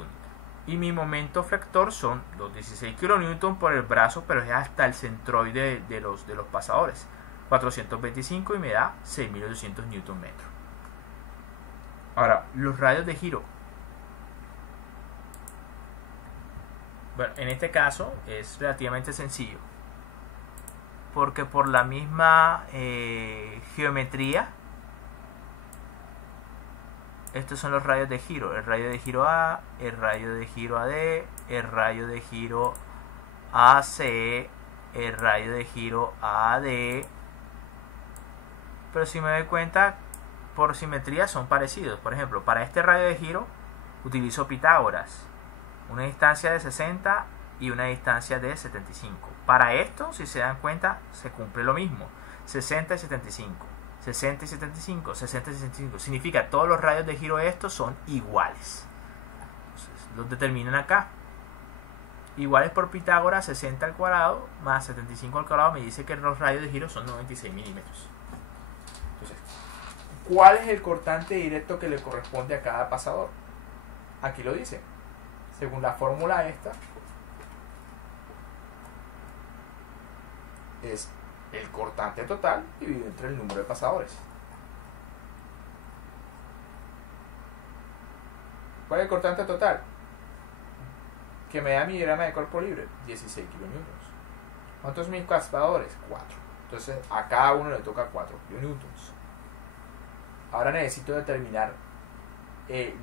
Y mi momento flexor son los 16 kN por el brazo, pero es hasta el centroide de los pasadores. 425 y me da 6800 Nm. Ahora, los radios de giro. Bueno, en este caso es relativamente sencillo. Porque por la misma geometría, estos son los radios de giro. El radio de giro A, el radio de giro AD, el radio de giro AC, el radio de giro AD. Pero si me doy cuenta, por simetría son parecidos. Por ejemplo, para este radio de giro utilizo Pitágoras, una distancia de 60 y una distancia de 75. Para esto, si se dan cuenta, se cumple lo mismo, 60 y 75, 60 y 75, 60 y 75. Significa que todos los radios de giro de estos son iguales. Entonces, los determinan acá. Iguales por Pitágoras, 60 al cuadrado más 75 al cuadrado me dice que los radios de giro son 96 milímetros. Entonces, ¿cuál es el cortante directo que le corresponde a cada pasador? Aquí lo dice. Según la fórmula esta, es el cortante total dividido entre el número de pasadores. ¿Cuál es el cortante total? Que me da mi diagrama de cuerpo libre, 16 kN. ¿Cuántos mis pasadores? 4. Entonces a cada uno le toca 4 kN. Ahora necesito determinar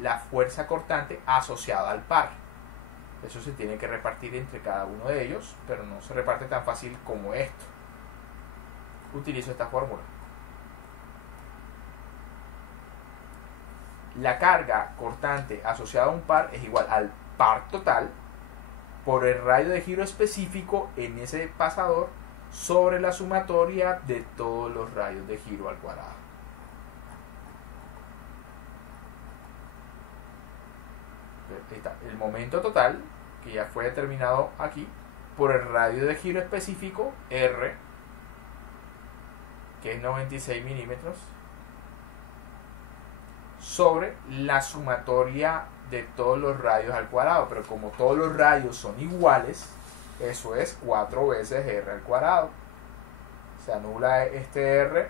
la fuerza cortante asociada al par. Eso se tiene que repartir entre cada uno de ellos, pero no se reparte tan fácil como esto. Utilizo esta fórmula. La carga cortante asociada a un par es igual al par total por el radio de giro específico en ese pasador sobre la sumatoria de todos los radios de giro al cuadrado. Ahí está, el momento total, que ya fue determinado aquí, por el radio de giro específico, R, que es 96 milímetros, sobre la sumatoria de todos los radios al cuadrado. Pero como todos los radios son iguales, eso es 4 veces R al cuadrado. Se anula este R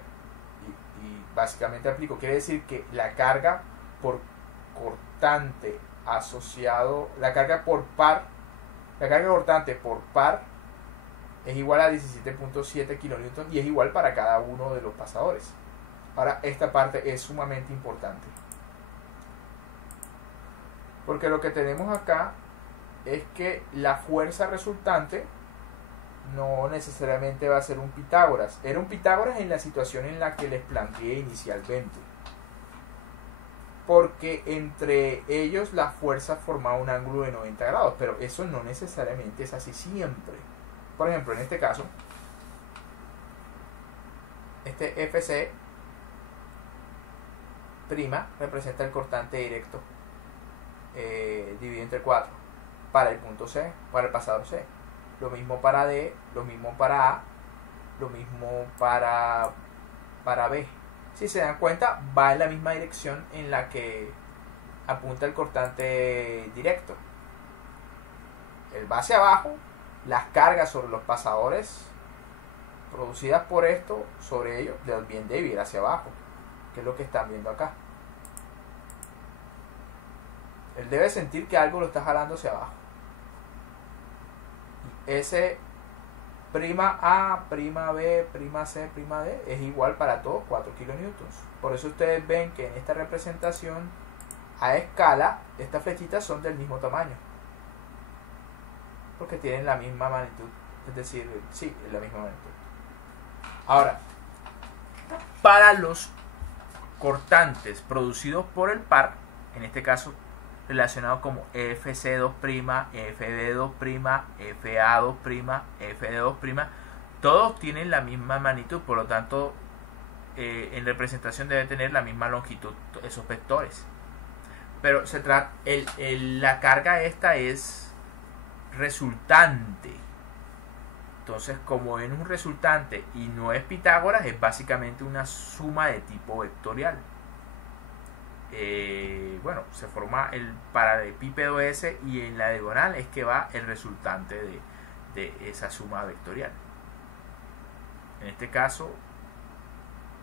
y básicamente aplico. Quiere decir que la carga por cortante asociado, la carga cortante por par es igual a 17.7 kilonewton y es igual para cada uno de los pasadores. Ahora, esta parte es sumamente importante, porque lo que tenemos acá es que la fuerza resultante no necesariamente va a ser un Pitágoras. Era un Pitágoras en la situación en la que les planteé inicialmente, porque entre ellos la fuerza formaba un ángulo de 90 grados, pero eso no necesariamente es así siempre. Por ejemplo, en este caso, este FC' representa el cortante directo dividido entre 4 para el punto C, para el pasador C. Lo mismo para D, lo mismo para A, lo mismo para B. Si se dan cuenta, va en la misma dirección en la que apunta el cortante directo. Él va hacia abajo, las cargas sobre los pasadores producidas por esto, sobre ellos, bien debe ir hacia abajo, que es lo que están viendo acá. Él debe sentir que algo lo está jalando hacia abajo. Ese prima A, prima B, prima C, prima D es igual para todos 4 kilonewtons. Por eso ustedes ven que en esta representación a escala estas flechitas son del mismo tamaño, porque tienen la misma magnitud, es decir, sí, la misma magnitud. Ahora, para los cortantes producidos por el par, en este caso relacionados como FC2', FB2', FA2', FD2', todos tienen la misma magnitud, por lo tanto en representación debe tener la misma longitud esos vectores. Pero se trata, la carga esta es resultante. Entonces, como es un resultante y no es Pitágoras, es básicamente una suma de tipo vectorial. Bueno, se forma el paralelepípedo S y en la diagonal es que va el resultante de esa suma vectorial. En este caso,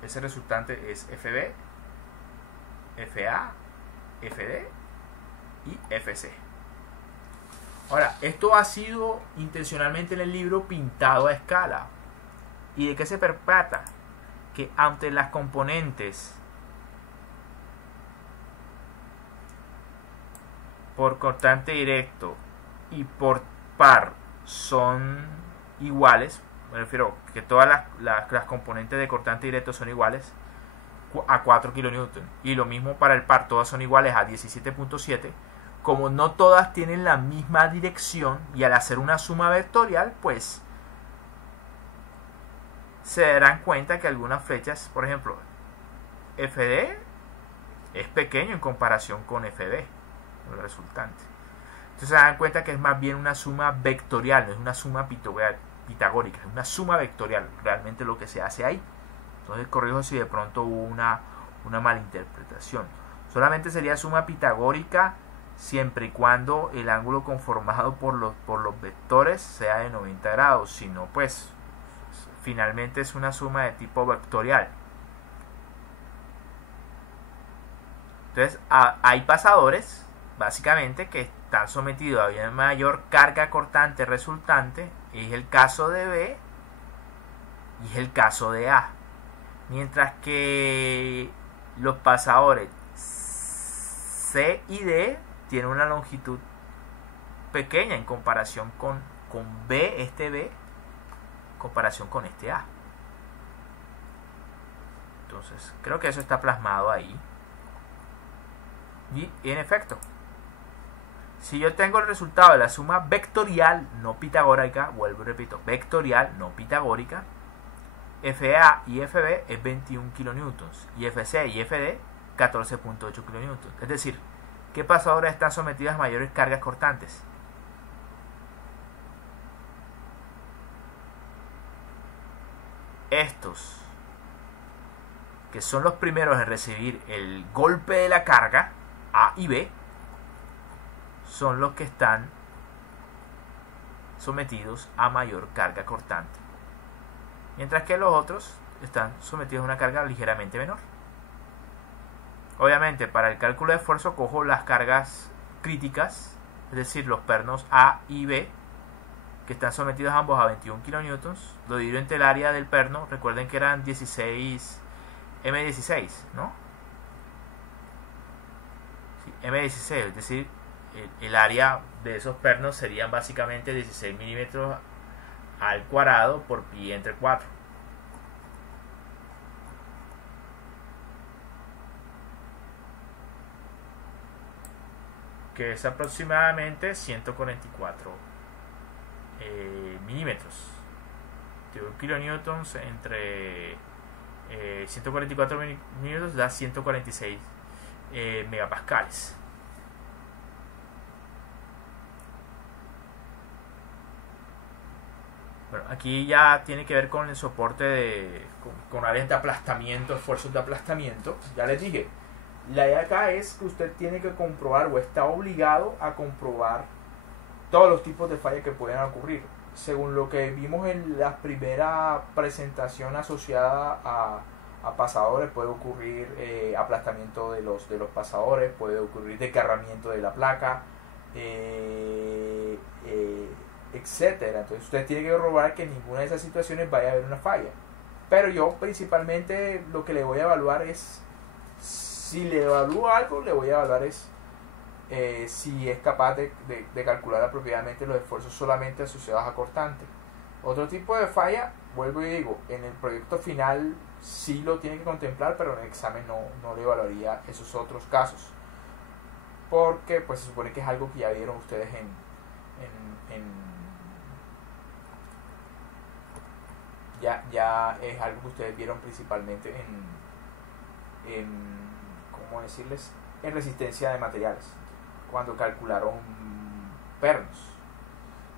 ese resultante es FB, FA, FD y FC. Ahora, esto ha sido intencionalmente en el libro pintado a escala. ¿Y de qué se perpatra? Que ante las componentes por cortante directo y por par son iguales, me refiero que todas las componentes de cortante directo son iguales a 4 kilonewton, y lo mismo para el par, todas son iguales a 17.7. Como no todas tienen la misma dirección, y al hacer una suma vectorial, pues se darán cuenta que algunas flechas, por ejemplo, FD es pequeño en comparación con FB, el resultante. Entonces se dan cuenta que es más bien una suma vectorial, no es una suma pitagórica, es una suma vectorial realmente lo que se hace ahí. Entonces corrijo si de pronto hubo una malinterpretación. Solamente sería suma pitagórica siempre y cuando el ángulo conformado por los vectores sea de 90 grados. Si no, pues finalmente es una suma de tipo vectorial. Entonces hay pasadores básicamente que están sometidos a una mayor carga cortante resultante. Es el caso de B y es el caso de A. Mientras que los pasadores C y D tienen una longitud pequeña en comparación con B, este B, en comparación con este A. Entonces, creo que eso está plasmado ahí. Y en efecto, si yo tengo el resultado de la suma vectorial no pitagórica, vuelvo y repito, vectorial no pitagórica, FA y FB es 21 kilonewtons y FC y FD 14.8 kilonewtons. Es decir, ¿Qué pasadores están sometidos a mayores cargas cortantes? Estos, que son los primeros en recibir el golpe de la carga, A y B, son los que están sometidos a mayor carga cortante, mientras que los otros están sometidos a una carga ligeramente menor. Obviamente, para el cálculo de esfuerzo cojo las cargas críticas, es decir, los pernos A y B, que están sometidos ambos a 21 kN, lo divido entre el área del perno. Recuerden que eran 16 M16, ¿no? Sí, M16, es decir, el área de esos pernos serían básicamente 16 milímetros al cuadrado por pi entre 4. Que es aproximadamente 144 milímetros. 1 kilonewtons entre 144 milímetros da 146 megapascales. Bueno, aquí ya tiene que ver con el soporte con áreas de aplastamiento, esfuerzos de aplastamiento. Ya les dije, la idea acá es que usted tiene que comprobar o está obligado a comprobar todos los tipos de fallas que pueden ocurrir. Según lo que vimos en la primera presentación asociada a pasadores, puede ocurrir aplastamiento de los pasadores, puede ocurrir desgarramiento de la placa, etcétera. Entonces usted tiene que corroborar que en ninguna de esas situaciones vaya a haber una falla. Pero yo principalmente lo que le voy a evaluar es, si le evalúo algo, le voy a evaluar es si es capaz de calcular apropiadamente los esfuerzos solamente asociados a cortante. Otro tipo de falla, vuelvo y digo, en el proyecto final sí lo tiene que contemplar, pero en el examen no le evaluaría esos otros casos, porque pues se supone que es algo que ya vieron ustedes ya es algo que ustedes vieron principalmente ¿cómo decirles? En resistencia de materiales, cuando calcularon pernos.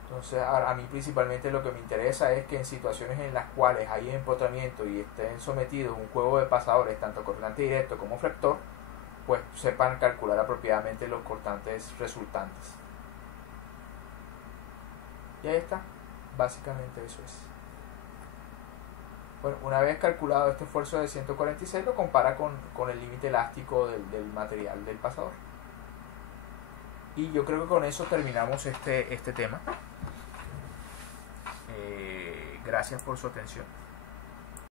Entonces a mí principalmente lo que me interesa es que en situaciones en las cuales hay empotramiento y estén sometidos a un juego de pasadores, tanto cortante directo como flector, pues sepan calcular apropiadamente los cortantes resultantes. Y ahí está, básicamente eso es. Bueno, una vez calculado este esfuerzo de 146, lo compara con el límite elástico del material del pasador. Y yo creo que con eso terminamos este tema. Gracias por su atención.